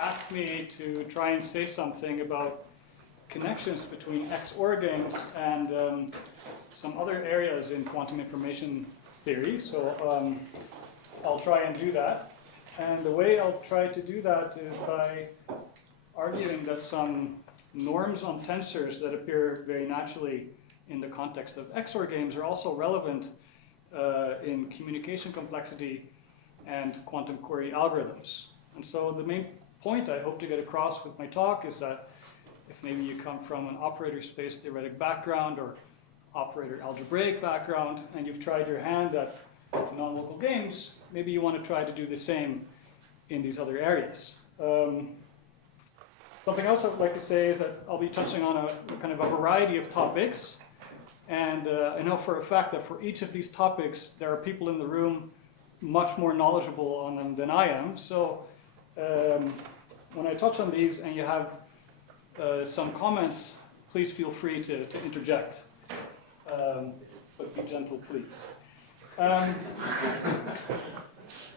asked me to try and say something about connections between Xor Games and some other areas in quantum information theory. So I'll try and do that. And the way I'll try to do that is by arguing that some norms on tensors that appear very naturally in the context of Xor Games are also relevant in communication complexity and quantum query algorithms. And so the main point I hope to get across with my talk is that if maybe you come from an operator space theoretic background or operator algebraic background and you've tried your hand at non-local games, maybe you want to try to do the same in these other areas. Something else I'd like to say is that I'll be touching on a kind of a variety of topics, and I know for a fact that for each of these topics there are people in the room much more knowledgeable on them than I am. So when I touch on these and you have some comments, please feel free to interject. But be gentle, please.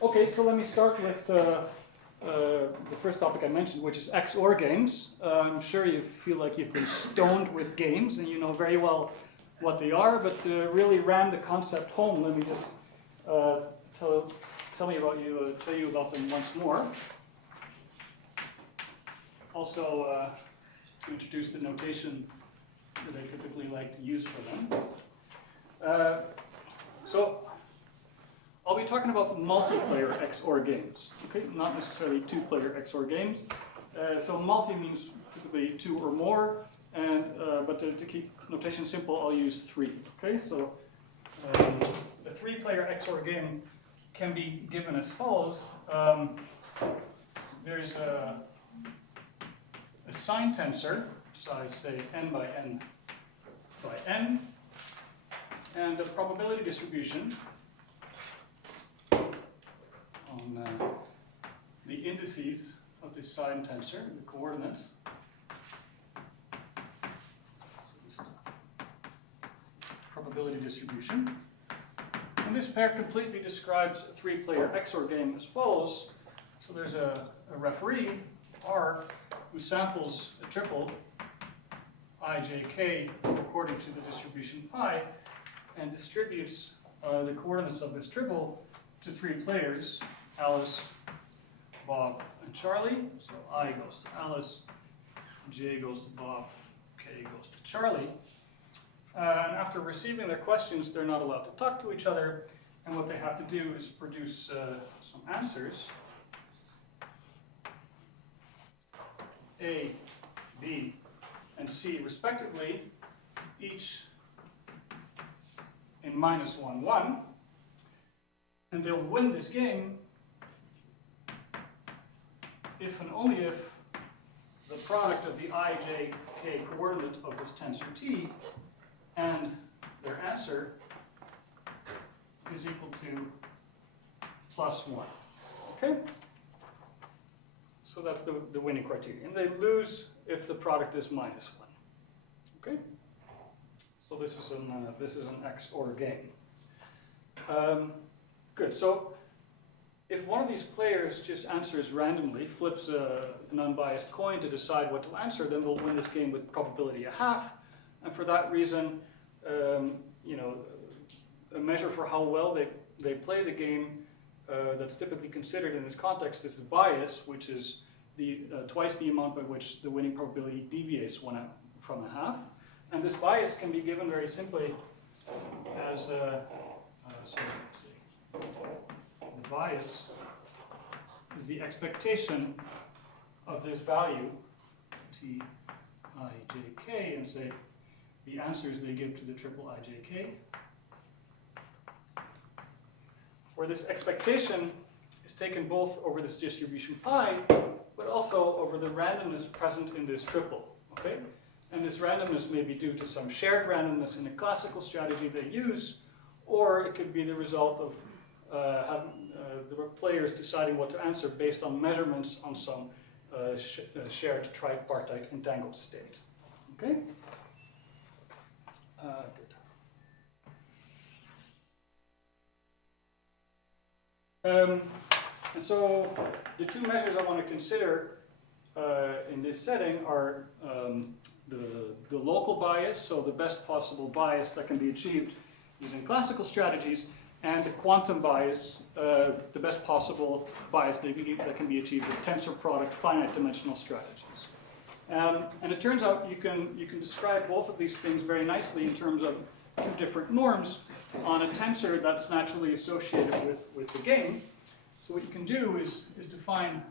Okay, so let me start with the first topic I mentioned, which is Xor Games. I'm sure you feel like you've been stoned with games and you know very well what they are, but to really ram the concept home, let me just tell you about them once more. Also, to introduce the notation that I typically like to use for them. So I'll be talking about multiplayer Xor games, okay? Not necessarily two-player Xor games. So multi means typically two or more, and but to keep notation simple, I'll use three. Okay, so a three-player Xor game can be given as follows. There's a sign tensor, size say n by n by n, and a probability distribution on the indices of this sign tensor, the coordinates. So this is a probability distribution. And this pair completely describes a three-player Xor game as follows. So there's a referee, R, who samples a triple, ijk, according to the distribution pi, and distributes the coordinates of this triple to three players, Alice, Bob, and Charlie. So I goes to Alice, J goes to Bob, K goes to Charlie. And after receiving their questions, they're not allowed to talk to each other, and what they have to do is produce some answers. A, B, and C respectively, each in -1, 1. And they'll win this game if and only if the product of the I, J, K coordinate of this tensor T and their answer is equal to +1. Okay? So that's the winning criteria. And they lose if the product is -1. Okay? So this is an Xor game. Good. So if one of these players just answers randomly, flips an unbiased coin to decide what to answer, then they'll win this game with probability 1/2. And for that reason, you know, a measure for how well they play the game that's typically considered in this context is the bias, which is twice the amount by which the winning probability deviates from 1/2. And this bias can be given very simply as the bias is the expectation of this value, T, I, J, K, and say the answers they give to the triple I, J, K, where this expectation is taken both over this distribution pi, but also over the randomness present in this triple, okay? And this randomness may be due to some shared randomness in a classical strategy they use, or it could be the result of the players deciding what to answer based on measurements on some shared tripartite entangled state. Okay? Good. And so the two measures I want to consider in this setting are the local bias, so the best possible bias that can be achieved using classical strategies, and the quantum bias, the best possible bias that can be achieved with tensor product finite dimensional strategies. And it turns out you can describe both of these things very nicely in terms of two different norms on a tensor that's naturally associated with the game. So what you can do is define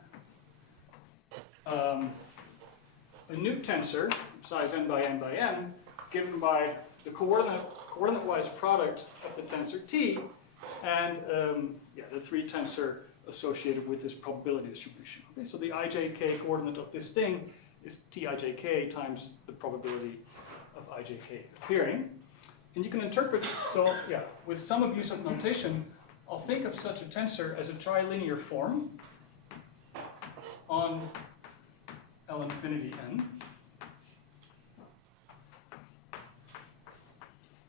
a new tensor, size n by n by n, given by the coordinate-wise product of the tensor t and the three tensor associated with this probability distribution. Okay, so the ijk coordinate of this thing is tijk times the probability of ijk appearing. And you can interpret, so yeah, with some abuse of notation, I'll think of such a tensor as a trilinear form on L infinity n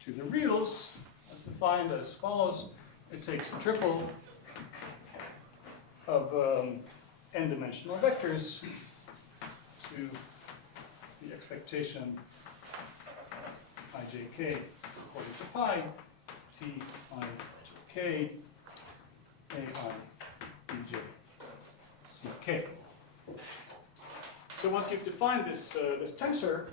to the reals, as defined as follows. It takes a triple of n-dimensional vectors to the expectation ijk according to pi, t ijk, ai, bj, ck. So once you've defined this tensor,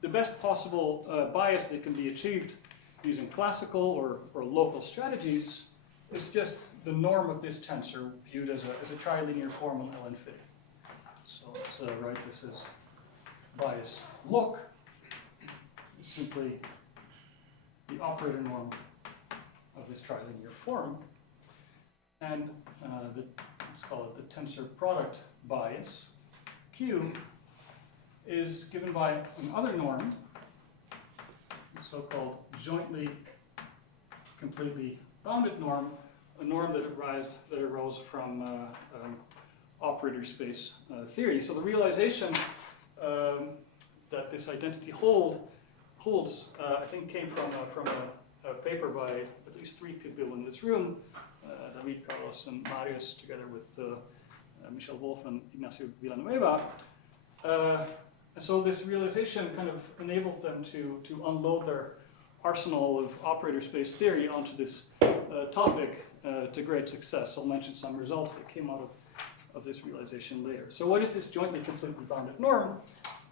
the best possible bias that can be achieved using classical or local strategies is just the norm of this tensor viewed as a trilinear form on L infinity. So let's write this as bias look. It's simply the operator norm of this trilinear form. And let's call it the tensor product bias, Q, is given by another norm, the so-called jointly completely bounded norm, a norm that arose from operator space theory. So the realization that this identity holds, I think came from a paper by at least three people in this room, David, Carlos, and Marius, together with Michel Wolff and Ignacio Villanueva. And so this realization kind of enabled them to unload their arsenal of operator space theory onto this topic to great success. I'll mention some results that came out of this realization later. So what is this jointly completely bounded norm?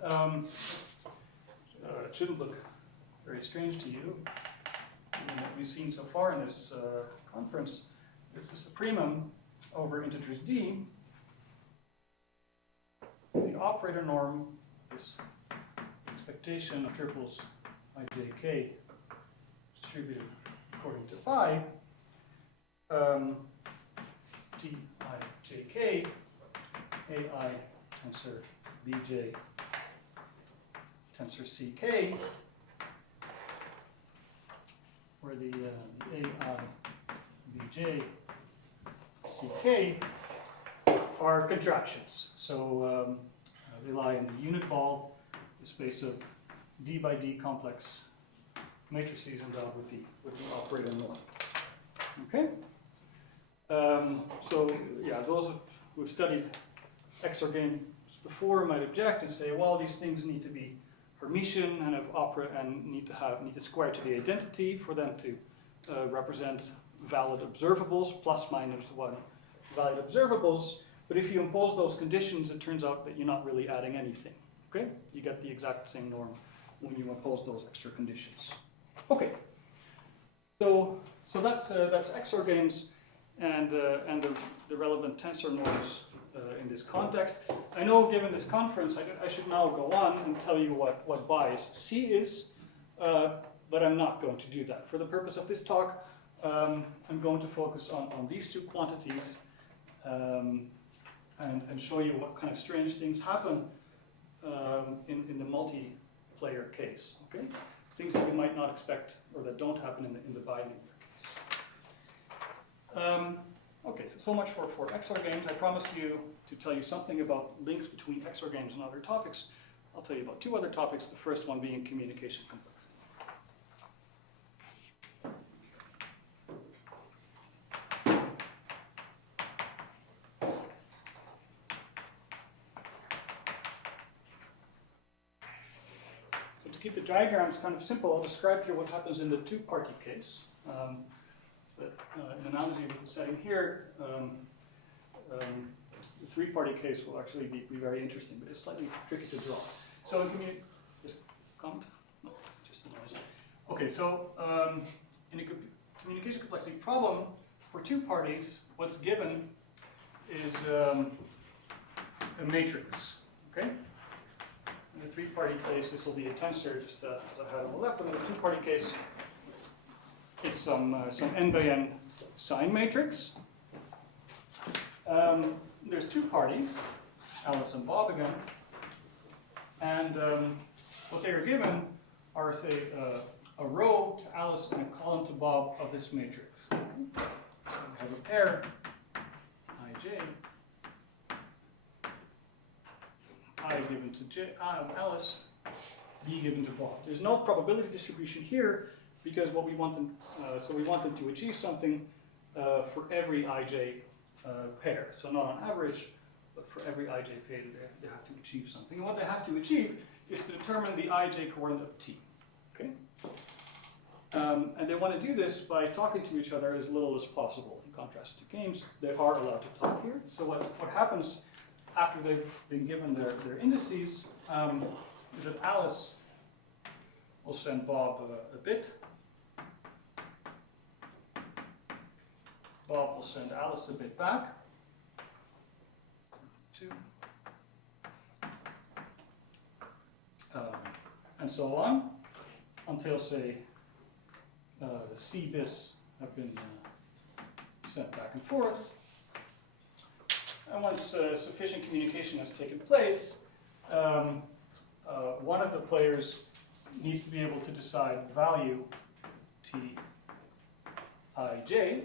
It shouldn't look very strange to you. And what we've seen so far in this conference, it's a supremum over integers d. The operator norm is expectation of triples ijk distributed according to pi, tijk, ai tensor bj tensor ck, where the ai bj ck are contractions. So they lie in the unit ball, the space of d by d complex matrices endowed with the operator norm. Okay? So yeah, those who've studied Xor Games before might object and say, well, these things need to be Hermitian and need to square to the identity for them to represent valid observables, plus minus one valid observables. But if you impose those conditions, it turns out that you're not really adding anything. Okay? You get the exact same norm when you impose those extra conditions. Okay. So that's Xor Games and the relevant tensor norms in this context. I know, given this conference, I should now go on and tell you what bias C is, but I'm not going to do that. For the purpose of this talk, I'm going to focus on these two quantities and show you what kind of strange things happen in the multiplayer case. Okay, things that you might not expect or that don't happen in the bilinear case. Okay, so much for Xor Games. I promised you to tell you something about links between Xor Games and other topics. I'll tell you about two other topics, the first one being communication complexity. So to keep the diagrams kind of simple, I'll describe here what happens in the two-party case. But in analogy with the setting here, the three-party case will actually be very interesting, but it's slightly tricky to draw. So in comment? No, just the noise. Okay, so in a communication complexity problem, for two parties, what's given is a matrix, okay? In the three-party case, this will be a tensor, just as I had on the left. But in the two-party case, it's some n by n sign matrix. There's two parties, Alice and Bob again, and what they are given are, say, a row to Alice and a column to Bob of this matrix. So we have a pair, ij, I given to Alice, B given to Bob. There's no probability distribution here because what we want them, so we want them to achieve something for every ij pair. So not on average, but for every ij pair they have to achieve something. And what they have to achieve is to determine the ij coordinate of t. Okay? And they want to do this by talking to each other as little as possible. In contrast to games, they are allowed to talk here. So what happens after they've been given their indices is that Alice will send Bob a bit. Bob will send Alice a bit back. 2. And so on until, say, C bits have been sent back and forth. And once sufficient communication has taken place, one of the players needs to be able to decide the value T I J.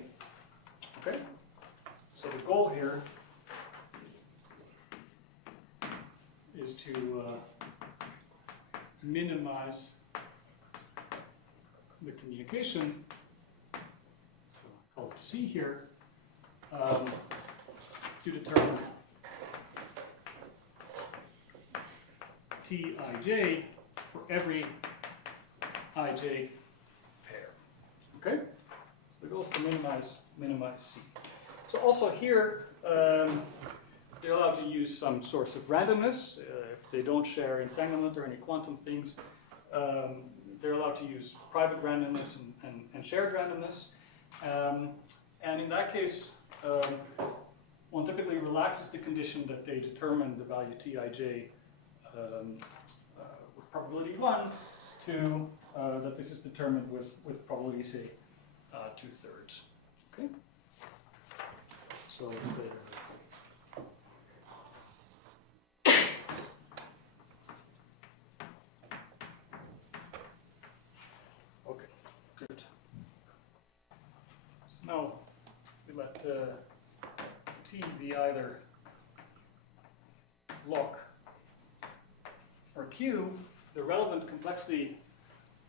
Okay? So the goal here is to minimize the communication. So I call it C here. To determine Tij for every ij pair. Okay? So the goal is to minimize C. So also here, they're allowed to use some source of randomness. If they don't share entanglement or any quantum things, they're allowed to use private randomness and shared randomness. And in that case, one typically relaxes the condition that they determine the value Tij with probability 1 to that this is determined with probability, say, 2/3. Okay? So let's say okay, good. So now we let T be either lock or Q. The relevant complexity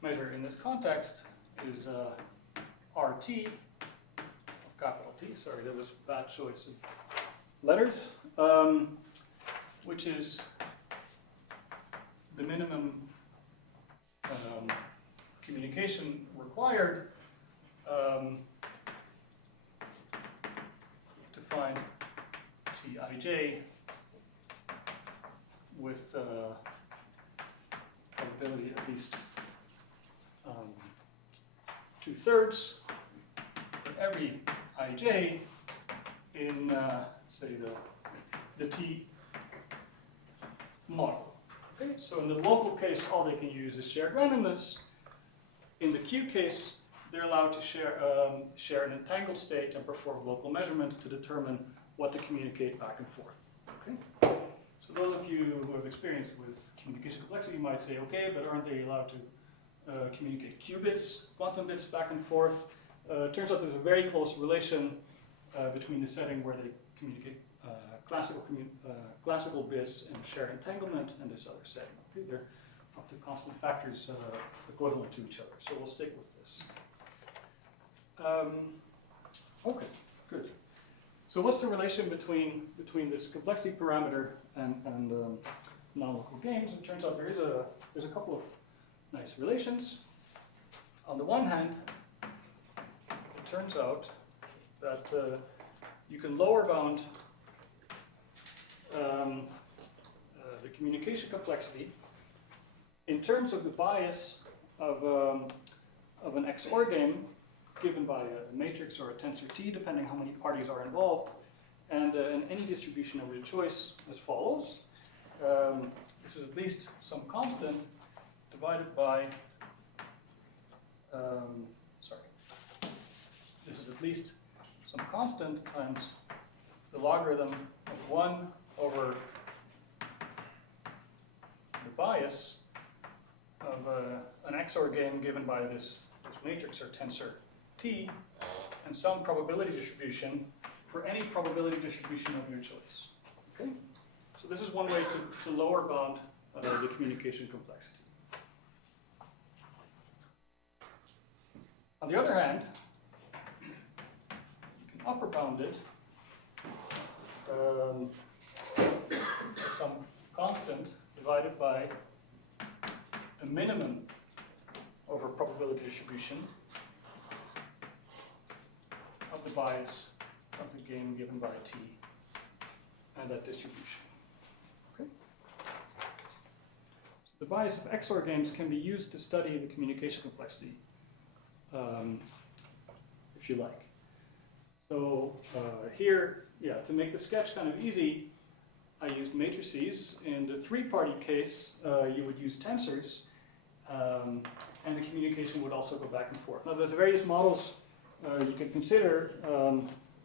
measure in this context is RT, capital T, sorry, that was a bad choice of letters, which is the minimum communication required to find Tij with probability at least 2/3 for every ij in, say, the T model. Okay, so in the local case, all they can use is shared randomness. In the Q case, they're allowed to share an entangled state and perform local measurements to determine what to communicate back and forth. Okay? So those of you who have experience with communication complexity might say, okay, but aren't they allowed to communicate qubits, quantum bits back and forth? It turns out there's a very close relation between the setting where they communicate classical bits and share entanglement and this other setting. Okay? They're up to constant factors equivalent to each other. So we'll stick with this. Okay, good. So what's the relation between this complexity parameter and non-local games? It turns out there's a couple of nice relations. On the one hand, it turns out that you can lower bound the communication complexity in terms of the bias of an XOR game given by a matrix or a tensor T, depending how many parties are involved, and in any distribution of your choice as follows. This is at least some constant divided by, this is at least some constant times the logarithm of 1 over the bias of an XOR game given by this matrix or tensor T, and some probability distribution for any probability distribution of your choice. Okay? So this is one way to lower bound the communication complexity. On the other hand, you can upper bound it some constant divided by a minimum over probability distribution of the bias of the game given by T and that distribution. Okay? So the bias of XOR games can be used to study the communication complexity, if you like. So here, yeah, to make the sketch kind of easy, I used matrices. In the three-party case, you would use tensors, and the communication would also go back and forth. Now, there's various models you can consider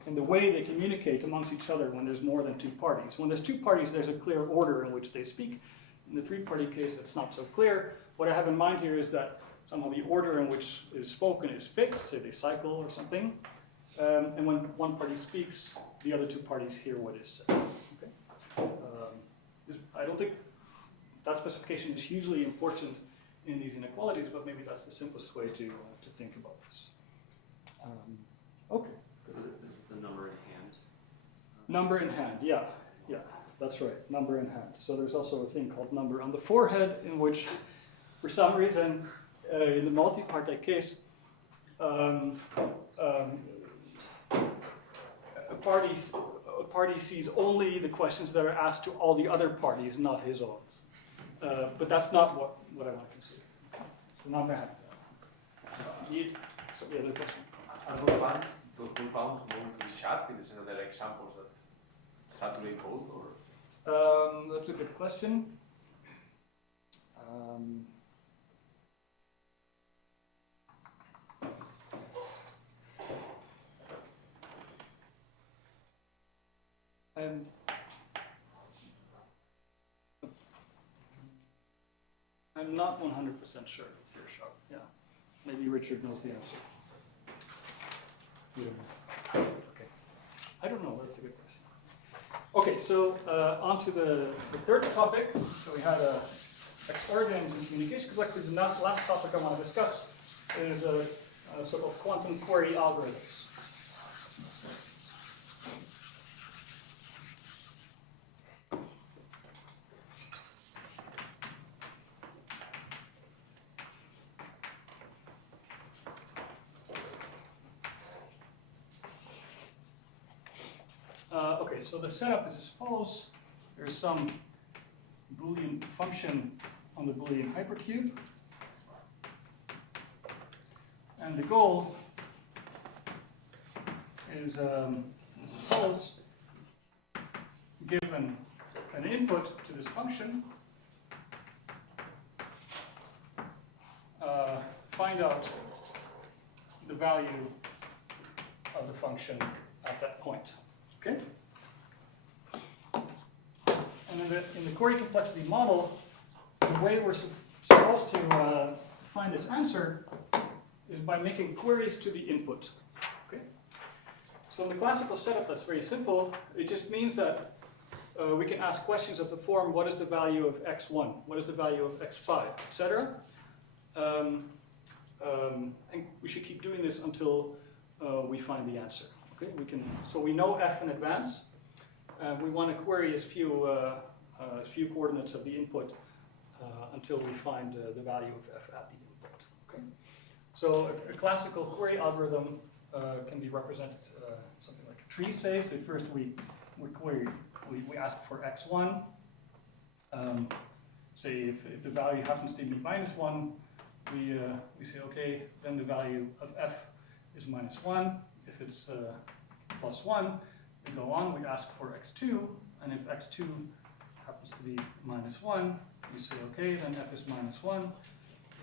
in the way they communicate amongst each other when there's more than two parties. When there's two parties, there's a clear order in which they speak. In the three-party case, it's not so clear. What I have in mind here is that somehow the order in which is spoken is fixed, say they cycle or something. And when one party speaks, the other two parties hear what is said. Okay? I don't think that specification is hugely important in these inequalities, but maybe that's the simplest way to think about this. Okay. So this is the number in hand? Number in hand, yeah, that's right, number in hand. So there's also a thing called number on the forehead, in which, for some reason, in the multi-party case, a party sees only the questions that are asked to all the other parties, not his own. But that's not what I want to consider. So number in hand. So the other question. Are those bounds going to be sharp in the sense that there are examples that saturate both, or? That's a good question. I'm not 100% sure if they're sharp. Yeah, maybe Richard knows the answer. Okay. I don't know. That's a good question. Okay, so on to the third topic. So we had XOR games and communication complexity. The last topic I want to discuss is so-called quantum query algorithms. Okay, so the setup is as follows. There's some Boolean function on the Boolean hypercube. And the goal is as follows. Given an input to this function, find out the value of the function at that point. Okay? And in the query complexity model, the way we're supposed to find this answer is by making queries to the input. Okay? So in the classical setup, that's very simple. It just means that we can ask questions of the form, what is the value of x1? What is the value of x5? Etc. And we should keep doing this until we find the answer. Okay? So we know f in advance. We want to query as few coordinates of the input until we find the value of f at the input. Okay? So a classical query algorithm can be represented something like a tree, say. So first we ask for x1. Say if the value happens to be -1, we say, okay, then the value of f is -1. If it's +1, we go on, we ask for x2, and if x2 happens to be -1, we say, okay, then f is -1.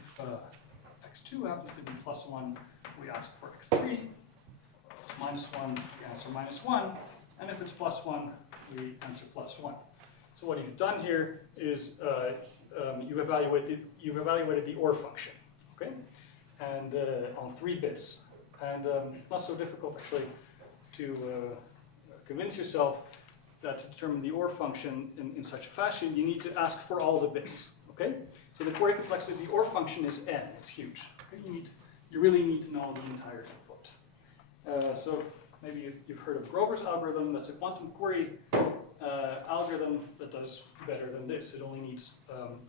If x2 happens to be +1, we ask for x3. -1, we answer -1, and if it's +1, we answer +1. So what you've done here is you've evaluated the OR function, okay, and on 3 bits, and not so difficult actually to convince yourself that to determine the OR function in such a fashion, you need to ask for all the bits, okay? So the query complexity of the OR function is n, it's huge, okay? You really need to know the entire input. So maybe you've heard of Grover's algorithm. That's a quantum query algorithm that does better than this. It only needs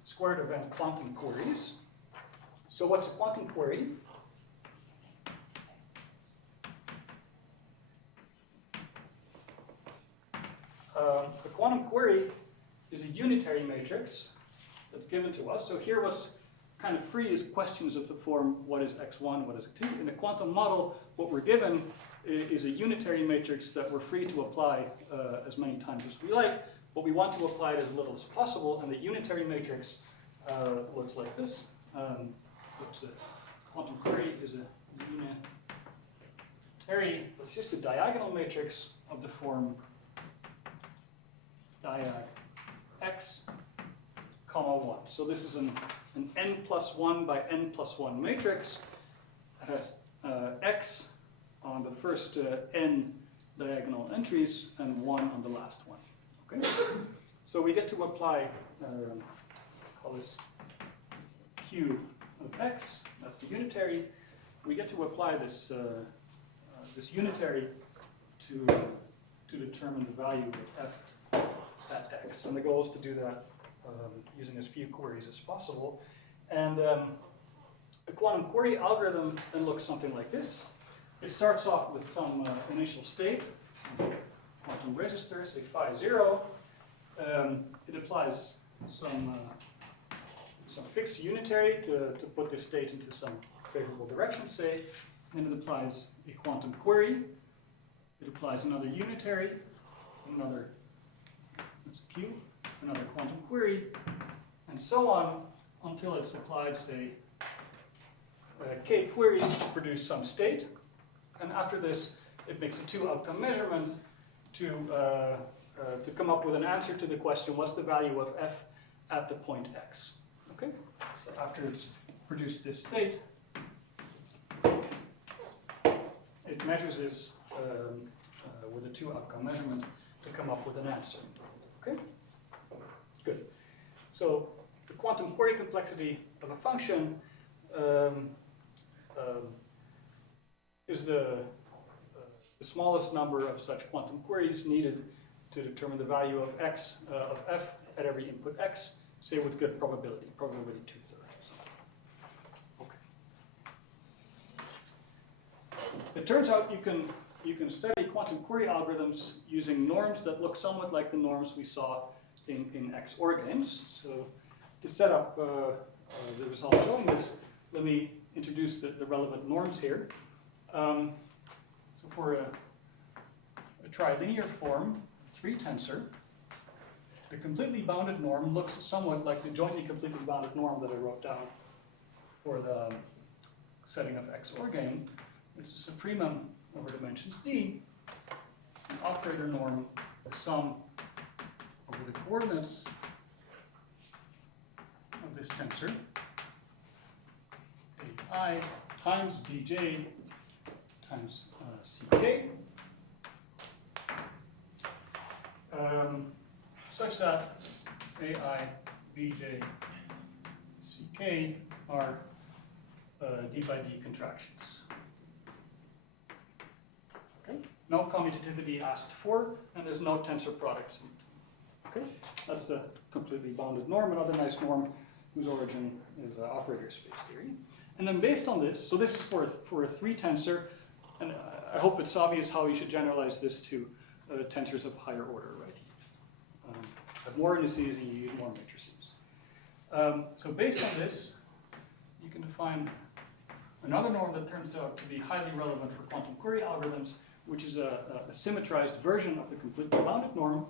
squared event quantum queries. So what's a quantum query? A quantum query is a unitary matrix that's given to us. So here what's kind of free is questions of the form, what is x1, what is x2? In a quantum model, what we're given is a unitary matrix that we're free to apply as many times as we like, but we want to apply it as little as possible, and the unitary matrix looks like this. So it's a quantum query is a unitary, it's just a diagonal matrix of the form diag x, comma 1. So this is an n+1 by n+1 matrix. It has x on the first n diagonal entries and 1 on the last one. Okay? So we get to apply, call this q of x, that's the unitary. We get to apply this, this unitary to determine the value of f at x. And the goal is to do that using as few queries as possible. And a quantum query algorithm then looks something like this. It starts off with some initial state, some quantum register, say phi 0. It applies some fixed unitary to put this state into some favorable direction, say. Then it applies a quantum query. It applies another unitary, another, that's a q, another quantum query, and so on until it's applied, say, k queries to produce some state. And after this, it makes a 2-outcome measurement to come up with an answer to the question, what's the value of f at the point x? Okay? So after it's produced this state, it measures this with a 2-outcome measurement to come up with an answer. Okay? Good. So the quantum query complexity of a function is the smallest number of such quantum queries needed to determine the value of x of f at every input x, say with good probability 2/3 or something. Okay. It turns out you can study quantum query algorithms using norms that look somewhat like the norms we saw in Xor Games. So to set up the result showing this, let me introduce the relevant norms here. So for a trilinear form, 3 tensor, the completely bounded norm looks somewhat like the jointly completely bounded norm that I wrote down for the setting of Xor game. It's a supremum over dimensions d, an operator norm, the sum over the coordinates of this tensor, ai times bj times ck, such that ai, bj, ck are d by d contractions. Okay? No commutativity asked for, and there's no tensor products. Okay? That's the completely bounded norm. Another nice norm whose origin is operator space theory. And then based on this, so this is for a 3 tensor, and I hope it's obvious how you should generalize this to tensors of higher order, right? Have more indices and you use more matrices. So based on this, you can define another norm that turns out to be highly relevant for quantum query algorithms, which is a symmetrized version of the completely bounded norm,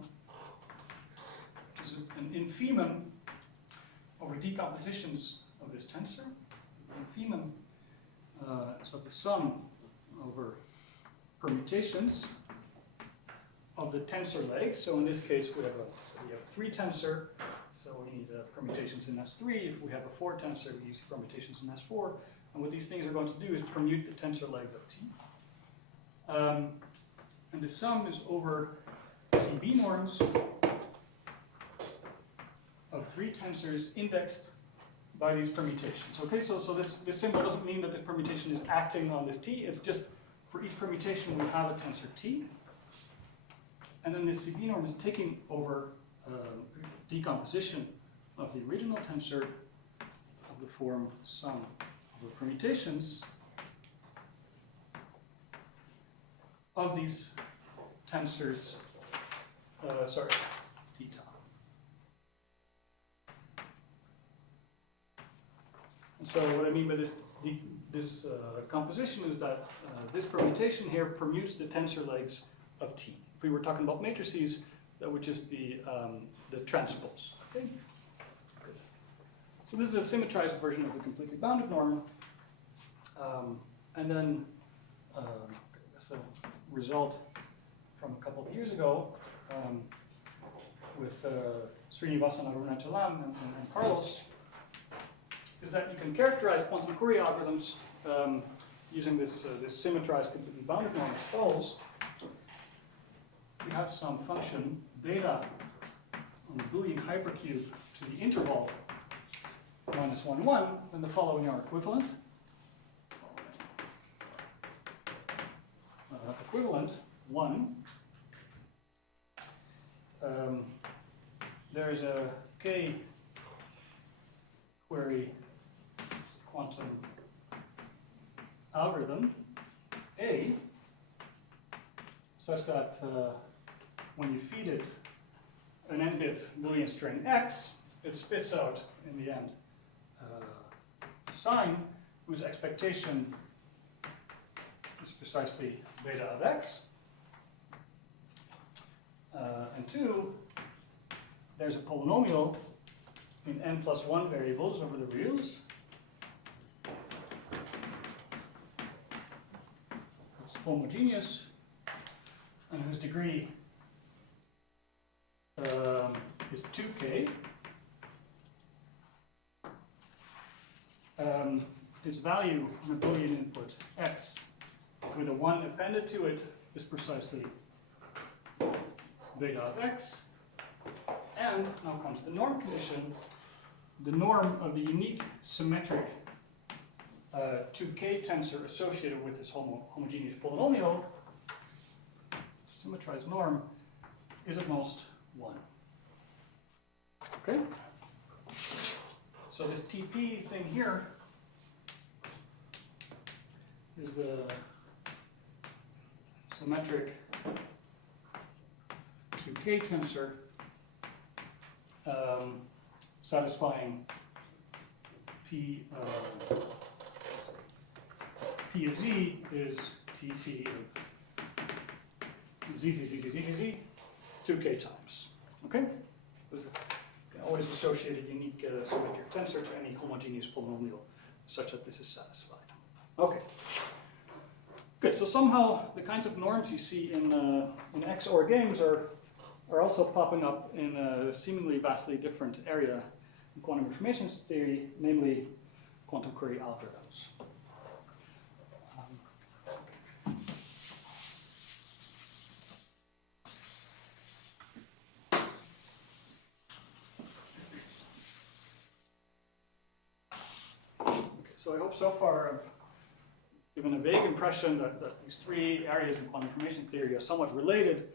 which is an infimum over decompositions of this tensor. Infimum so the sum over permutations of the tensor legs. So in this case, we have a 3 tensor, so we need permutations in S3. If we have a 4 tensor, we use permutations in S4. And what these things are going to do is permute the tensor legs of T. And the sum is over CB norms of 3 tensors indexed by these permutations. Okay, so this symbol doesn't mean that this permutation is acting on this T. It's just for each permutation we have a tensor T. And then this CB norm is taking over decomposition of the original tensor of the form sum over permutations of these tensors, theta. And so what I mean by this composition is that this permutation here permutes the tensor legs of T. If we were talking about matrices, that would just be the transpose. Okay? Good. So this is a symmetrized version of the completely bounded norm. And then that's a result from a couple of years ago with Srinivasan, Arunachalam, and Carlos, is that you can characterize quantum query algorithms using this symmetrized completely bounded norm as follows. We have some function beta on the Boolean hypercube to the interval -1, 1, then the following are equivalent. Equivalent 1. There's a K query quantum algorithm A such that when you feed it an n-bit Boolean string x, it spits out in the end a sign whose expectation is precisely beta of x. And 2, there's a polynomial in n+1 variables over the reals. It's homogeneous and whose degree is 2k. Its value on a Boolean input x with a 1 appended to it is precisely beta of x. And now comes the norm condition. The norm of the unique symmetric 2k tensor associated with this homogeneous polynomial, symmetrized norm, is at most 1. Okay? So this TP thing here is the symmetric 2k tensor satisfying P of z is TP of z 2k times. Okay? You can always associate a unique symmetric tensor to any homogeneous polynomial such that this is satisfied. Okay. Good. So somehow the kinds of norms you see in Xor Games are also popping up in a seemingly vastly different area in quantum information theory, namely quantum query algorithms. So I hope so far I've given a vague impression that these 3 areas in quantum information theory are somewhat related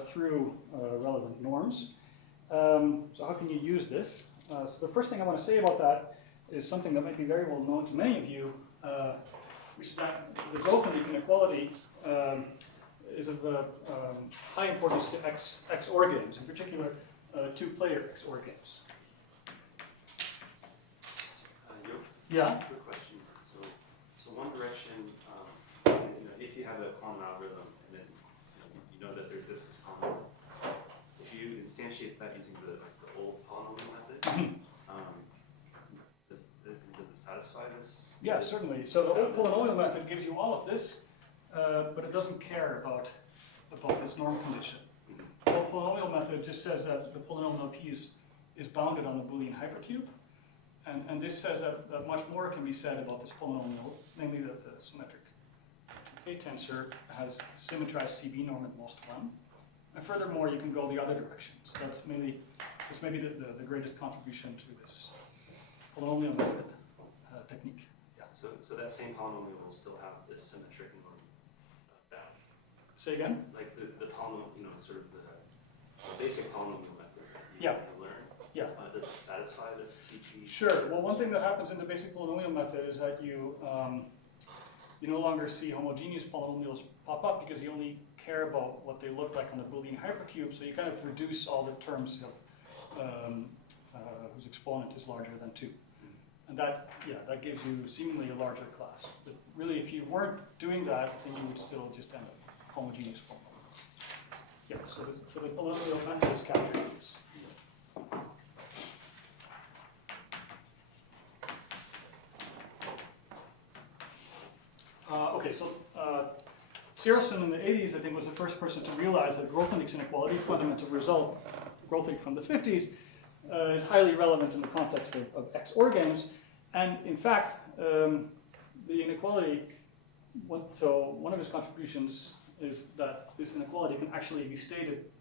through relevant norms. So how can you use this? So the first thing I want to say about that is something that might be very well known to many of you, which is that the growth-unique inequality is of high importance to Xor games, in particular two-player Xor games. Yeah? Quick question. So one direction, if you have a quantum algorithm and then you know that there exists this polynomial, if you instantiate that using the old polynomial method, does it satisfy this? Yeah, certainly. So the old polynomial method gives you all of this, but it doesn't care about this norm condition. The old polynomial method just says that the polynomial P is bounded on the Boolean hypercube. And this says that much more can be said about this polynomial, namely that the symmetric K tensor has symmetrized CB norm at most 1. And furthermore, you can go the other direction. So that's maybe the greatest contribution to this polynomial method technique. Yeah. So that same polynomial will still have this symmetric norm bound. Say again? Like the polynomial, sort of the basic polynomial method that you Yeah. learn. Yeah. Does it satisfy this TP? Sure. Well, one thing that happens in the basic polynomial method is that you no longer see homogeneous polynomials pop up because you only care about what they look like on the Boolean hypercube. So you kind of reduce all the terms of whose exponent is larger than 2. And that gives you seemingly a larger class. But really, if you weren't doing that, then you would still just end up with homogeneous polynomials. Yeah. So the polynomial method is capturing this. Okay, so Searleson in the 80s, I think, was the first person to realize that growth-index inequality, fundamental result, growth rate from the 50s, is highly relevant in the context of Xor games. And in fact, the inequality, so one of his contributions is that this inequality can actually be stated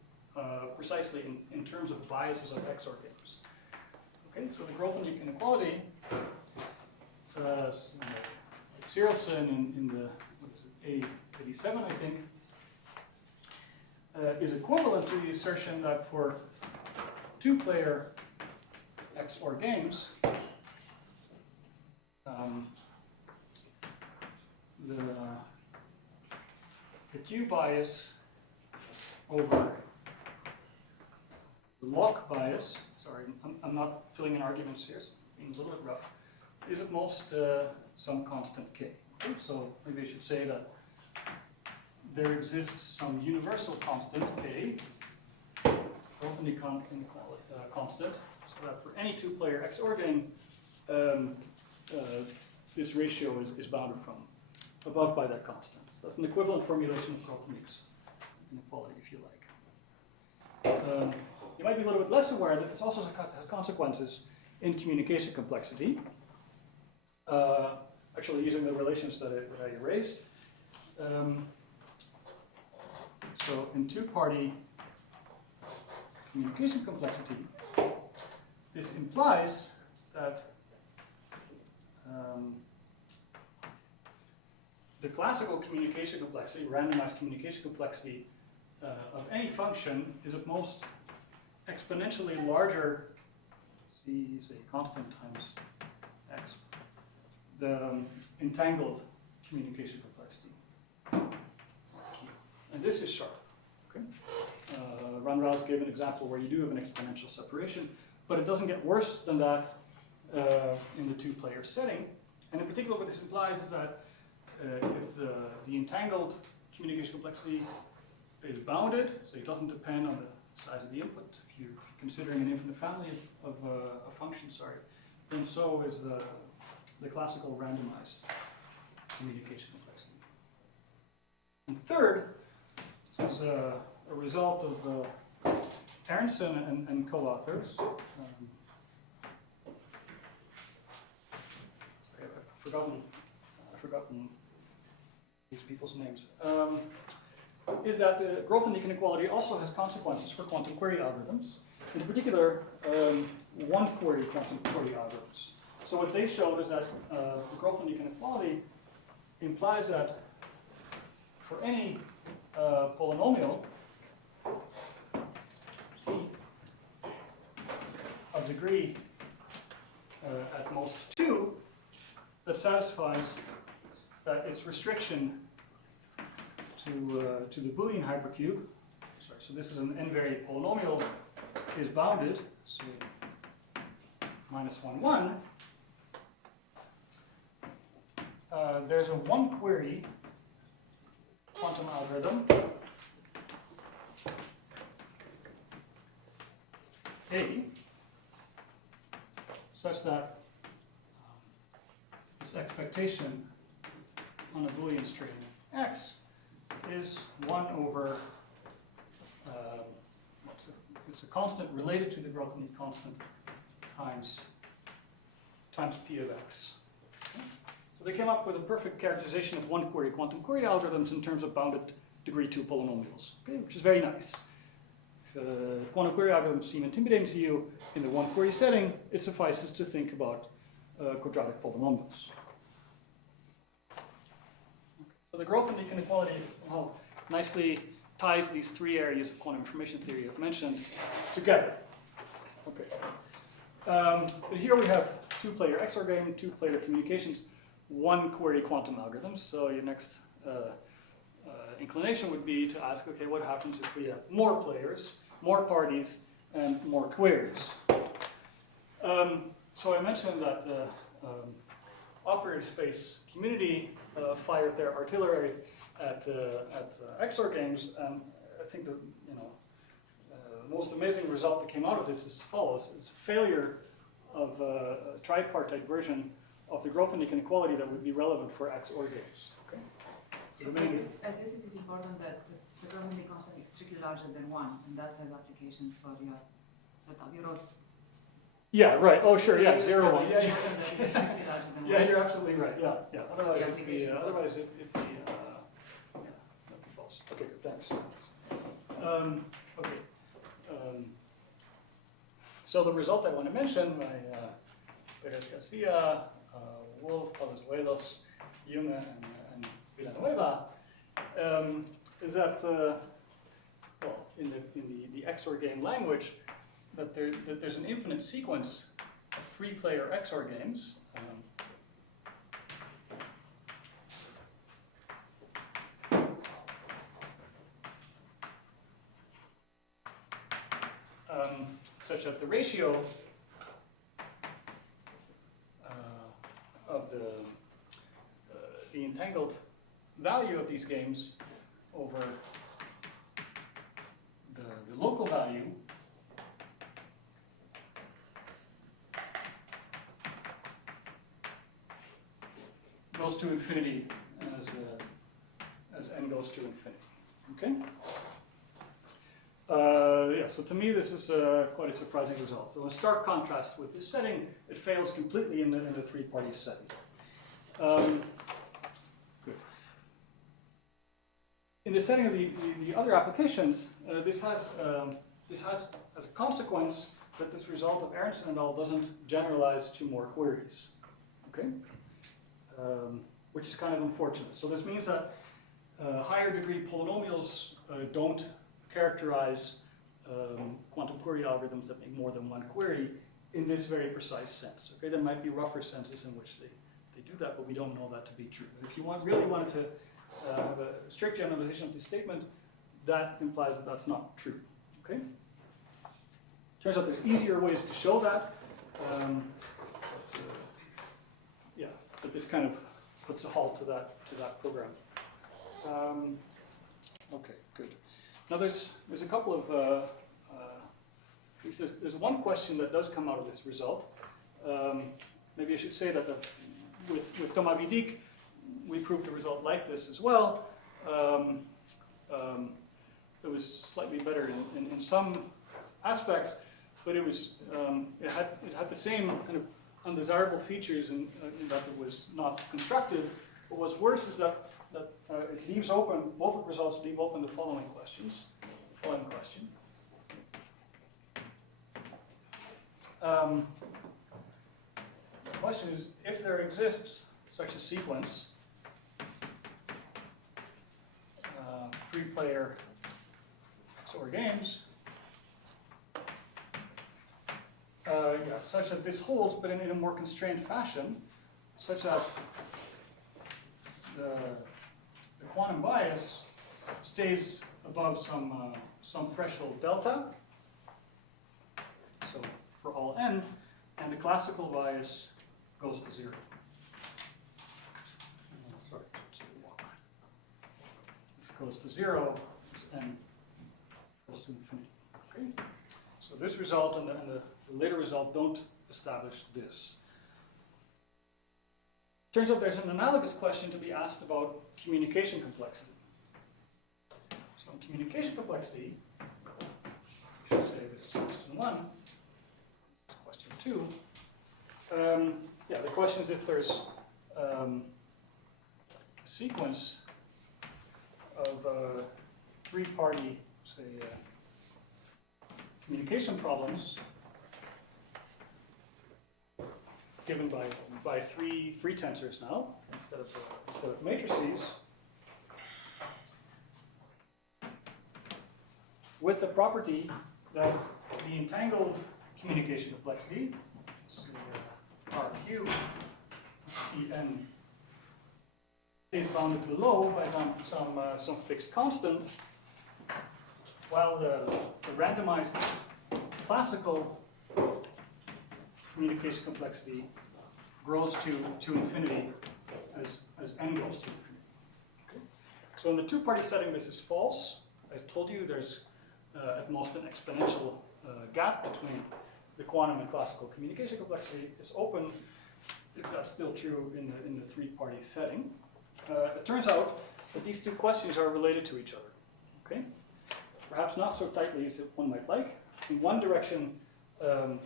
precisely in terms of biases of Xor games. Okay, so the growth-index inequality, Searleson in the, what is it, 87, I think, is equivalent to the assertion that for two-player Xor games, the Q bias over the lock bias, sorry, I'm not filling in arguments here, so being a little bit rough, is at most some constant k. Okay, so maybe I should say that there exists some universal constant k, growth-index constant, so that for any two-player Xor game, this ratio is bounded from above by that constant. That's an equivalent formulation of growth-index inequality, if you like. You might be a little bit less aware that this also has consequences in communication complexity. Actually, using the relations that I erased. So in two-party communication complexity, this implies that the classical communication complexity, randomized communication complexity of any function is at most exponentially larger, c say constant times x, the entangled communication complexity. And this is sharp. Okay? Ranraz gave an example where you do have an exponential separation, but it doesn't get worse than that in the two-player setting. And in particular, what this implies is that if the entangled communication complexity is bounded, so it doesn't depend on the size of the input, if you're considering an infinite family of a function, then so is the classical randomized communication complexity. And third, this is a result of Aronson and co-authors. Sorry, I've forgotten these people's names. Is that the growth-index inequality also has consequences for quantum query algorithms, in particular one-query quantum query algorithms. So what they showed is that the growth-index inequality implies that for any polynomial p of degree at most 2 that satisfies its restriction to the Boolean hypercube. Sorry, so this is an n-varied polynomial is bounded, so -1, 1. There's a one-query quantum algorithm, A, such that this expectation on a Boolean string x is 1 over, it's a constant related to the growth in the constant times p of x. Okay? So they came up with a perfect characterization of one-query quantum query algorithms in terms of bounded degree 2 polynomials, okay, which is very nice. If quantum query algorithms seem intimidating to you in the one-query setting, it suffices to think about quadratic polynomials. So the growth and inequality nicely ties these 3 areas of quantum information theory I've mentioned together. Okay. But here we have 2-player Xor game, 2-player communications, 1-query quantum algorithms. So your next inclination would be to ask, okay, what happens if we have more players, more parties, and more queries? So I mentioned that the operator space community fired their artillery at Xor Games, and I think the most amazing result that came out of this is as follows: it's a failure of a tripartite version of the growth and inequality that would be relevant for Xor Games. Okay. So I guess it is important that the growth and constant is strictly larger than 1, and that has applications for your setup. Your roast. Yeah, right. Oh, sure. Yeah, 0, 1. Yeah, Yeah, yeah, you're absolutely right. Yeah, yeah. Otherwise, it'd be that'd be false. Okay, good. Thanks. Okay. So the result I want to mention by Perez Garcia, Wolf, Palazuelos, Jung, and Villanueva is that well, in the Xor game language, that there's an infinite sequence of 3-player Xor games. Such that the ratio of the entangled value of these games over the local value goes to infinity as n goes to infinity. Okay. Yeah, so to me this is quite a surprising result. So in stark contrast with this setting, it fails completely in the 3-party setting. Good. In the setting of the other applications, this has as a consequence that this result of Aronson et al. Doesn't generalize to more queries. Okay, which is kind of unfortunate. So this means that higher degree polynomials don't characterize quantum query algorithms that make more than 1 query in this very precise sense. Okay, there might be rougher senses in which they do that, but we don't know that to be true. And if you really wanted to have a strict generalization of this statement, that implies that that's not true. Okay. Turns out there's easier ways to show that. Yeah, but this kind of puts a halt to that program. Okay, good. Now there's a couple of there's one question that does come out of this result. Maybe I should say that with Thomas Vidic, we proved a result like this as well. It was slightly better in some aspects, but it had the same kind of undesirable features in that it was not constructive. But what's worse is that it leaves open, both results leave open the following questions. The following question. The question is, if there exists such a sequence, 3-player Xor games, yeah, such that this holds, but in a more constrained fashion, such that the quantum bias stays above some threshold delta, so for all n, and the classical bias goes to 0. Sorry, this goes to 0, as n goes to infinity. Okay? So this result and the later result don't establish this. Turns out there's an analogous question to be asked about communication complexity. So in communication complexity, I should say this is question 1, this is question 2. Yeah, the question is if there's a sequence of three-party, say, communication problems given by three tensors now instead of matrices, with the property that the entangled communication complexity, so RQ Tn, is bounded below by some fixed constant, while the randomized classical communication complexity grows to infinity as n goes to infinity. Okay. So in the two-party setting, this is false. I told you there's at most an exponential gap between the quantum and classical communication complexity. Is open if that's still true in the three-party setting. It turns out that these two questions are related to each other. Okay. Perhaps not so tightly as one might like. In one direction, a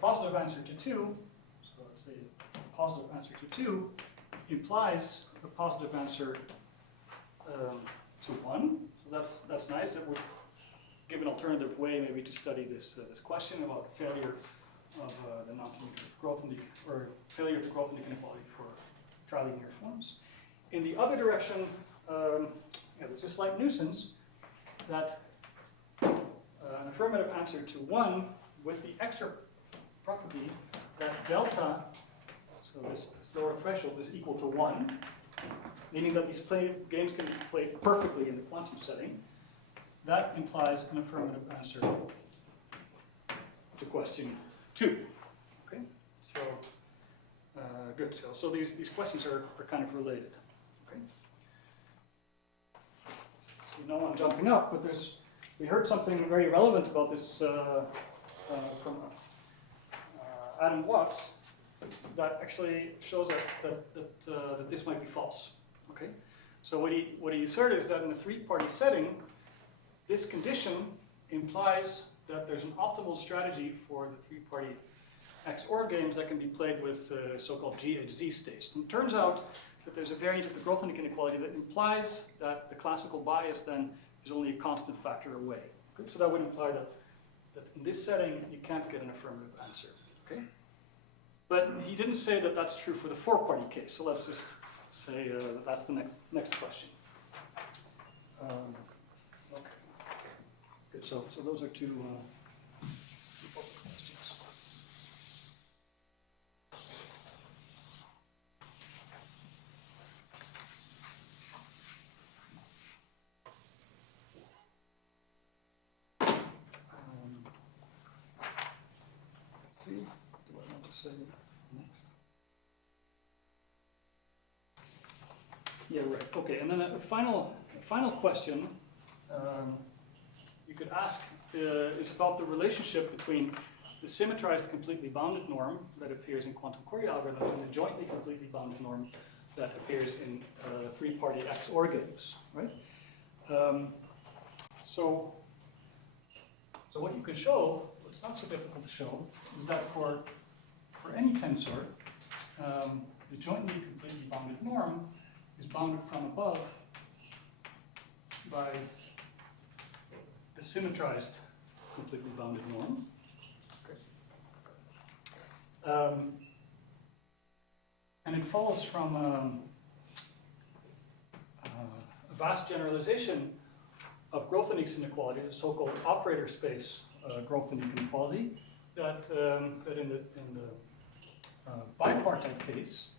positive answer to 2, so let's say a positive answer to 2 implies a positive answer to 1. So that's nice. That would give an alternative way maybe to study this question about failure of the non-commutative growth or failure of the growth inequality for trilinear forms. In the other direction, there's a slight nuisance that an affirmative answer to 1 with the extra property that delta, so this lower threshold, is equal to 1, meaning that these games can be played perfectly in the quantum setting. That implies an affirmative answer to question 2. Okay, so good. So these questions are kind of related. Okay. So no one jumping up, but we heard something very relevant about this from Adam Watts that actually shows that this might be false. Okay, so what he asserted is that in a three-party setting, this condition implies that there's an optimal strategy for the three-party Xor games that can be played with so-called GHZ states. And it turns out that there's a variant of the growth inequality that implies that the classical bias then is only a constant factor away. Okay? So that would imply that in this setting you can't get an affirmative answer. Okay? But he didn't say that that's true for the four-party case. So let's just say that's the next question. Okay. Good. So those are two questions. Let's see. Do I want to say next? Yeah, right. Okay. And then a final question you could ask is about the relationship between the symmetrized completely bounded norm that appears in quantum Corey algorithms and the jointly completely bounded norm that appears in three-party Xor games, right? So what you can show, what's not so difficult to show, is that for any tensor, the jointly completely bounded norm is bounded from above by the symmetrized completely bounded norm. Okay. And it follows from a vast generalization of growth inequality, the so-called operator space growth inequality, that in the bipartite case,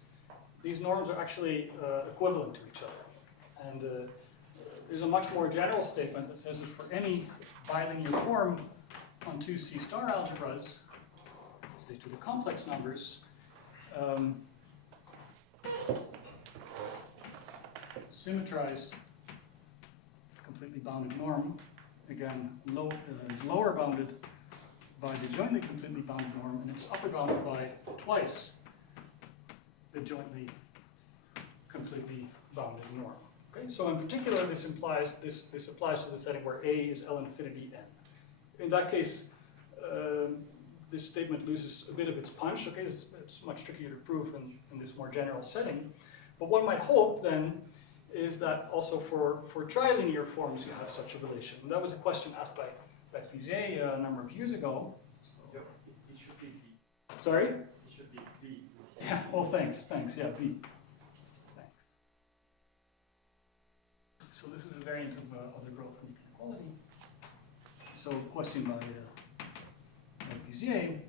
these norms are actually equivalent to each other. And there's a much more general statement that says that for any bilinear form on two C-star algebras, say to the complex numbers, symmetrized completely bounded norm, again, is lower bounded by the jointly completely bounded norm, and it's upper bounded by twice the jointly completely bounded norm. Okay, so in particular, this applies to the setting where A is L infinity n. In that case, this statement loses a bit of its punch. Okay, it's much trickier to prove in this more general setting. But one might hope then is that also for trilinear forms you have such a relation. And that was a question asked by Piaget a number of years ago. So, it should be B. Sorry? It should be B. Yeah, well, thanks, yeah, B. Thanks. So this is a variant of the growth of inequality. So question by Piaget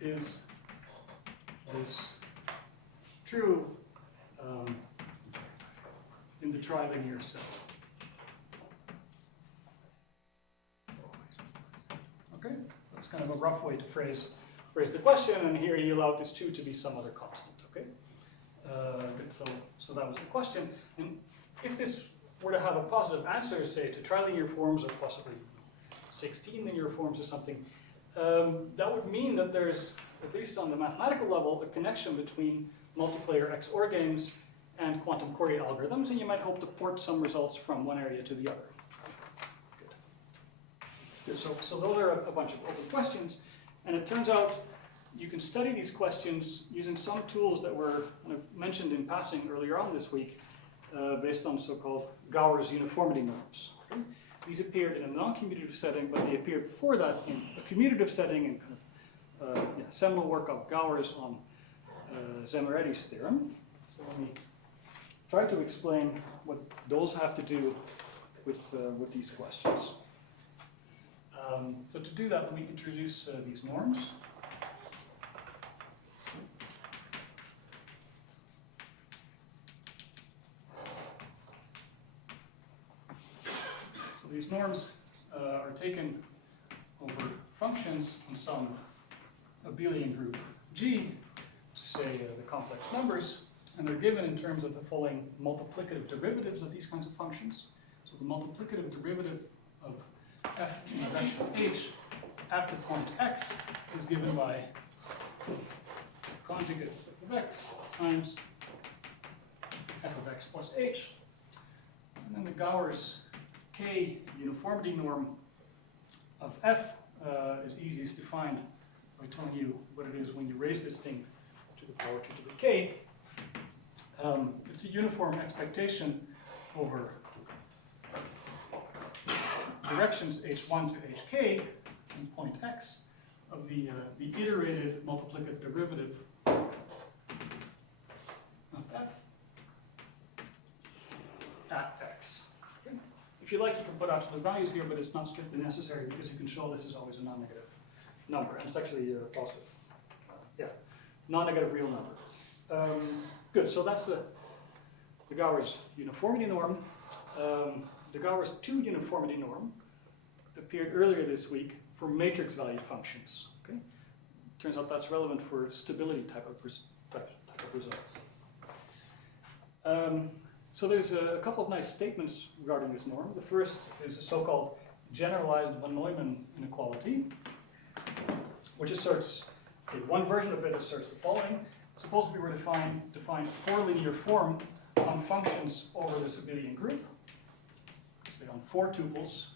is this true in the trilinear set? Okay, that's kind of a rough way to phrase the question, and here he allowed this 2 to be some other constant. Okay, so that was the question, and if this were to have a positive answer, say to trilinear forms or possibly 16 linear forms or something, that would mean that there's, at least on the mathematical level, a connection between multiplayer Xor games and quantum Fourier algorithms, and you might hope to port some results from one area to the other. Good. So those are a bunch of open questions, and it turns out you can study these questions using some tools that were kind of mentioned in passing earlier on this week, based on so-called Gauras uniformity norms. Okay? These appeared in a non-commutative setting, but they appeared before that in a commutative setting, and kind of seminal work of Gauras on Zemmoretti's theorem. So let me try to explain what those have to do with these questions. So to do that, let me introduce these norms. So these norms are taken over functions on some abelian group G, to say the complex numbers, and they're given in terms of the following multiplicative derivatives of these kinds of functions. So the multiplicative derivative of f in the vector h at the point x is given by conjugate f of x times f of x plus h. And then the Gauras k uniformity norm of f is easiest to find by telling you what it is when you raise this thing to the power 2 to the k. It's a uniform expectation over directions h1 to hk and point x of the iterated multiplicative derivative of f at x. Okay. If you like, you can put absolute values here, but it's not strictly necessary because you can show this is always a non-negative number, and it's actually positive. Non-negative real number. Good, so that's the Gauras uniformity norm. The Gauras 2 uniformity norm appeared earlier this week for matrix valued functions. Okay, turns out that's relevant for stability type of results. So there's a couple of nice statements regarding this norm. The first is a so-called generalized von Neumann inequality, which asserts, one version of it asserts the following. Suppose we were to define 4 linear form on functions over this abelian group, say on 4 tuples,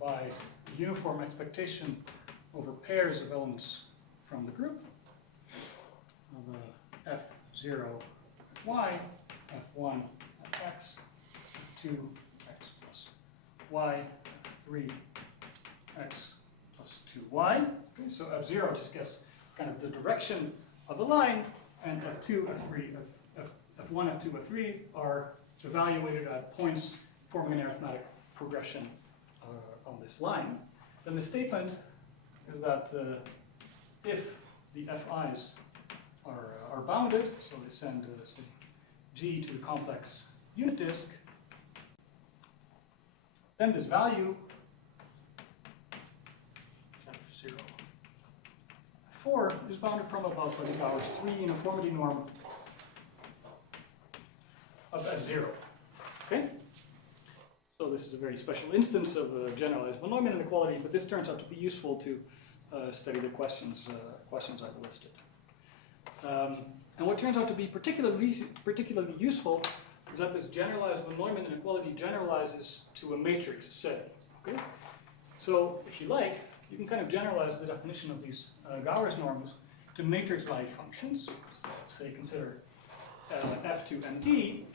by uniform expectation over pairs of elements from the group of f0 at y, f1 at x, f2 x plus y, f3 x plus 2y. Okay, so f0 just gets kind of the direction of the line, and f2, f3, F1, F2, F3 are evaluated at points forming an arithmetic progression on this line, then the statement is that if the Fi's are bounded, so they send say, G to the complex unit disk, then this value, F0, 4 is bounded from above by the Gauras 3 uniformity norm of F0. Okay? So this is a very special instance of a generalized von Neumann inequality, but this turns out to be useful to study the questions I've listed. And what turns out to be particularly useful is that this generalized von Neumann inequality generalizes to a matrix setting. Okay? So if you like, you can kind of generalize the definition of these Gauras norms to matrix value functions. So let's say consider F2 and D,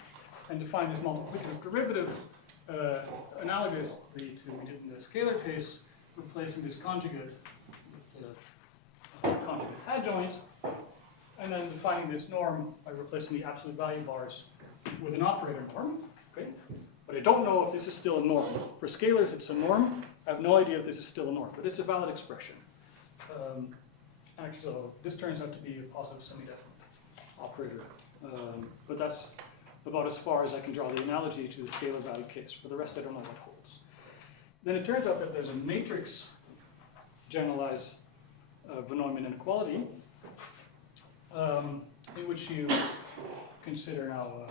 and define this multiplicative derivative analogously to we did in the scalar case, replacing this conjugate with a conjugate adjoint, and then defining this norm by replacing the absolute value bars with an operator norm. Okay? But I don't know if this is still a norm. For scalars, it's a norm. I have no idea if this is still a norm, but it's a valid expression. Actually, so this turns out to be a positive semi-definite operator. But that's about as far as I can draw the analogy to the scalar value case. For the rest, I don't know what holds. Then it turns out that there's a matrix generalized von Neumann inequality in which you consider now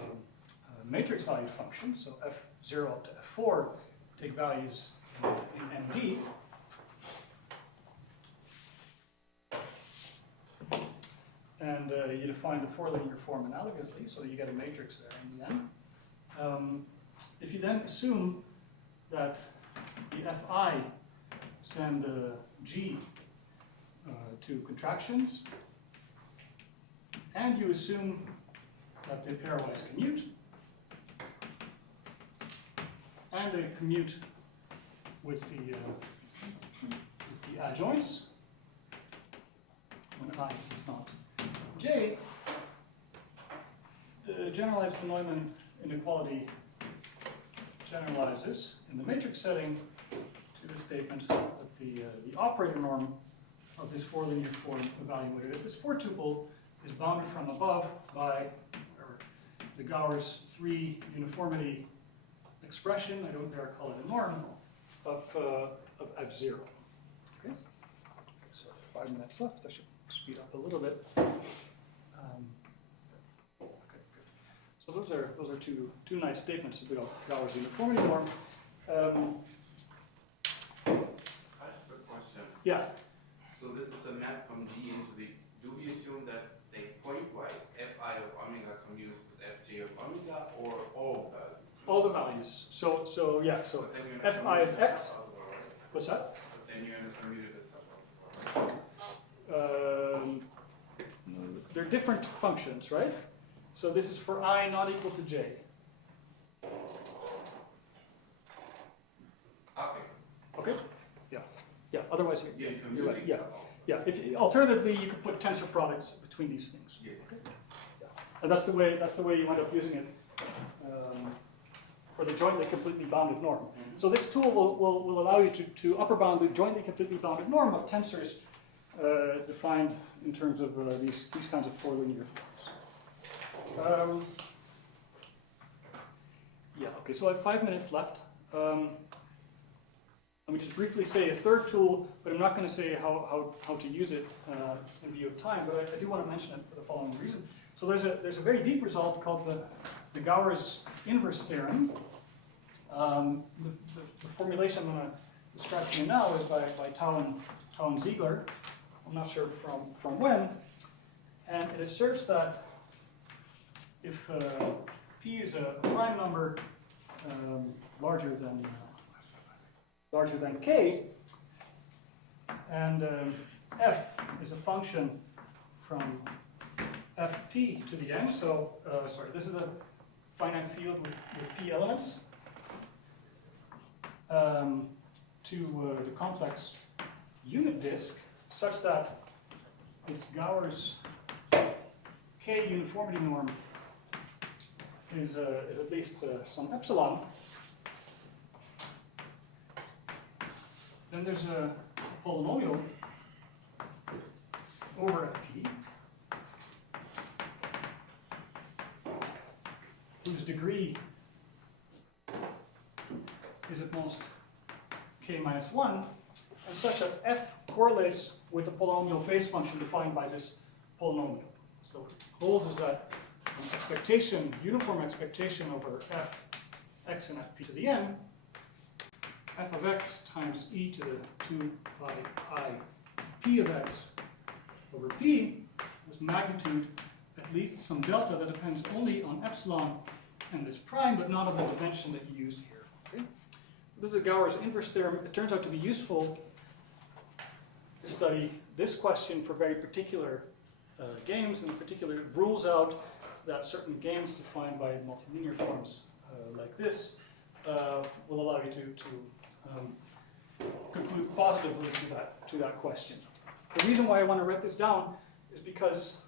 matrix value functions. So F0 up to F4 take values in MD. And you define the four linear form analogously, so you get a matrix there in the end. If you then assume that the Fi send G to contractions, and you assume that they pairwise commute, and they commute with the adjoints, when I is not J, the generalized von Neumann inequality generalizes in the matrix setting to the statement that the operator norm of this four linear form evaluated at this four tuple is bounded from above by the Gauras 3 uniformity expression, I don't dare call it a norm, of F0. Okay? So 5 minutes left, I should speed up a little bit. Okay, good. So those are two nice statements about Gauras uniformity norm. I have a question. Yeah. So this is a map from G into the. Do we assume that they pointwise Fi of omega commutes with Fj of omega, or all values? All the values. So yeah. So But then you're gonna Fi of commute the x. subalgebra, right? What's that? But then you're going to commute the subalgebra, right? They're different functions, right? So this is for I not equal to j. Okay. Okay? Yeah. Yeah. Otherwise, Yeah, you're commuting right. Yeah. subalgebra. Yeah. If alternatively, you could put tensor products between these things. Yeah. Okay. Yeah. And that's the way you end up using it for the jointly completely bounded norm. Mhm. So this tool will allow you to upper bound the jointly completely bounded norm of tensors defined in terms of these kinds of four linear forms. Yeah, okay, so I have 5 minutes left. Let me just briefly say a third tool, but I'm not going to say how to use it in view of time, but I do want to mention it for the following reason. So there's a very deep result called the Gauras inverse theorem. The formulation I'm going to describe to you now is by Tau and Ziegler. I'm not sure from when. And it asserts that if P is a prime number larger than K, and F is a function from Fp to the n, so, sorry, this is a finite field with P elements to the complex unit disk, such that its Gauras K uniformity norm is at least some epsilon, then there's a polynomial over Fp whose degree is at most k minus 1, and such that f correlates with the polynomial phase function defined by this polynomial. So what it holds is that an expectation, uniform expectation over f, x and fp to the n, f of x times e to the 2 pi I p of x over p with magnitude at least some delta that depends only on epsilon and this prime, but not on the dimension that you used here. Okay? This is a Gower's inverse theorem. It turns out to be useful to study this question for very particular games, and in particular it rules out that certain games defined by multilinear forms like this will allow you to conclude positively to that question. The reason why I want to write this down is because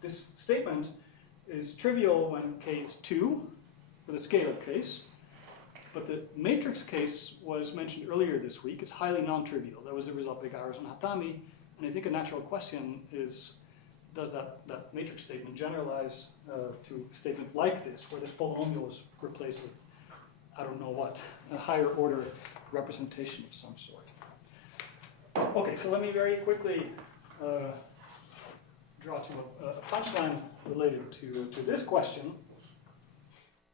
this statement is trivial when k is 2 for the scalar case, but the matrix case was mentioned earlier this week. It's highly non-trivial. That was the result by Gauras and Hatami, and I think a natural question is, does that matrix statement generalize to a statement like this, where this polynomial is replaced with, I don't know what, a higher order representation of some sort. Okay, so let me very quickly draw to a punchline related to this question.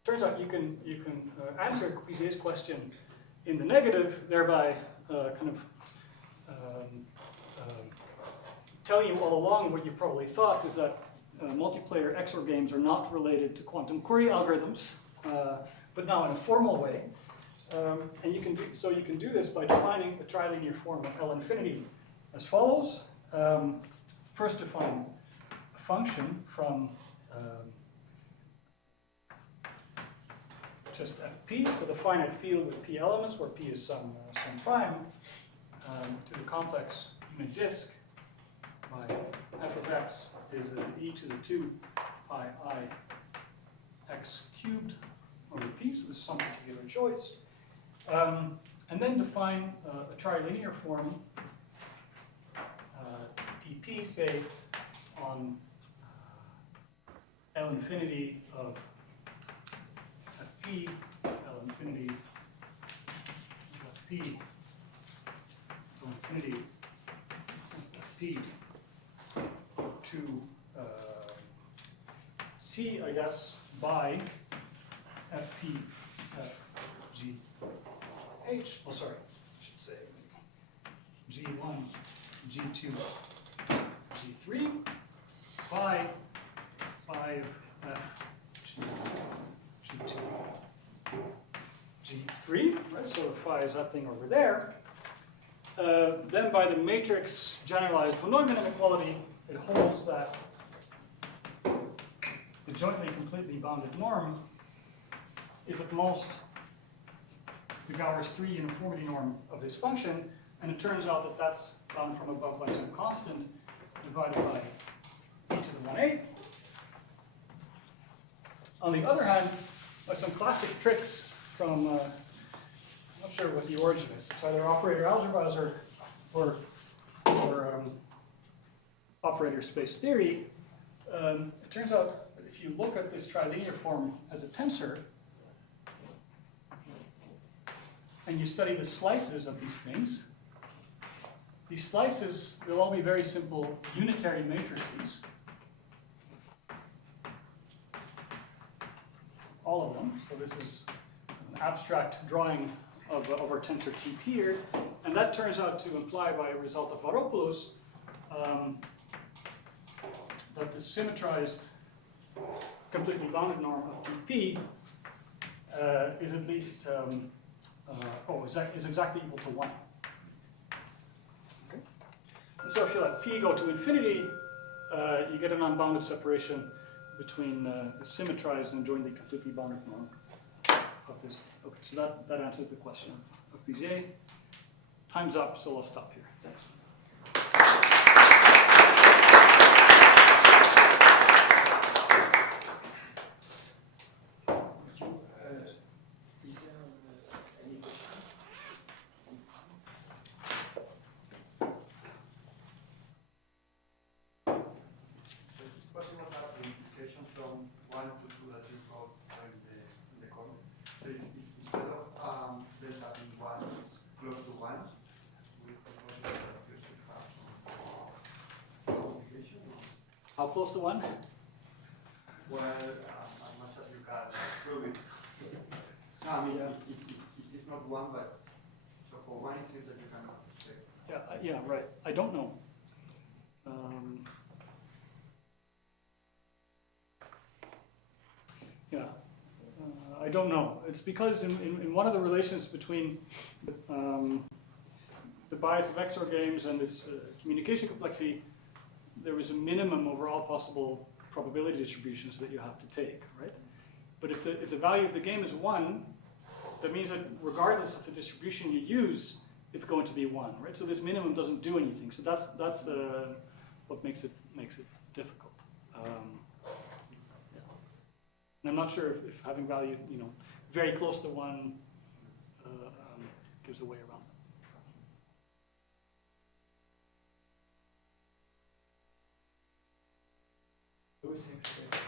Turns out you can answer Cuisier's question in the negative, thereby kind of telling you all along what you probably thought is that multiplayer Xor games are not related to quantum query algorithms, but now in a formal way. And you can do this by defining a trilinear form of L infinity as follows. First, define a function from just fp, so the finite field with p elements, where p is some prime, to the complex unit disk. My f of x is e to the 2 pi I x cubed over p, so this is some particular choice. And then define a trilinear form, dp, say, on L infinity of fp, L infinity of fp, L infinity of fp to c, I guess, by fp g h, oh sorry, I should say g1, g2, g3 by 5f g2, g3, right? So the phi is that thing over there. Then by the matrix generalized von Neumann inequality, it holds that the jointly completely bounded norm is at most the Gauras 3 uniformity norm of this function, and it turns out that that's bound from above by some constant divided by e to the 1/8. On the other hand, by some classic tricks from, I'm not sure what the origin is. It's either operator algebras or operator space theory. It turns out that if you look at this trilinear form as a tensor, and you study the slices of these things, these slices, they'll all be very simple unitary matrices. All of them. So this is an abstract drawing of our tensor T here, and that turns out to imply, by a result of Varopoulos, that the symmetrized completely bounded norm of Tp is at least is exactly equal to 1. Okay. And so if you let p go to infinity, you get an unbounded separation between the symmetrized and jointly completely bounded norm of this. Okay, so that answers the question of Puisé. Time's up, so I'll stop here. Thanks. close to 1? Well, as much as you can prove it. No, I mean, Yeah. it's not one, but, so for one, it seems that you cannot say. Yeah, right. I don't know. I don't know. It's because in one of the relations between the bias of Xor Games and this communication complexity, there was a minimum over all possible probability distributions that you have to take, right? But if the value of the game is 1, that means that regardless of the distribution you use, it's going to be 1, right? So this minimum doesn't do anything. So that's what makes it difficult. Yeah. And I'm not sure if having value, very close to 1 gives a way around that. Those things.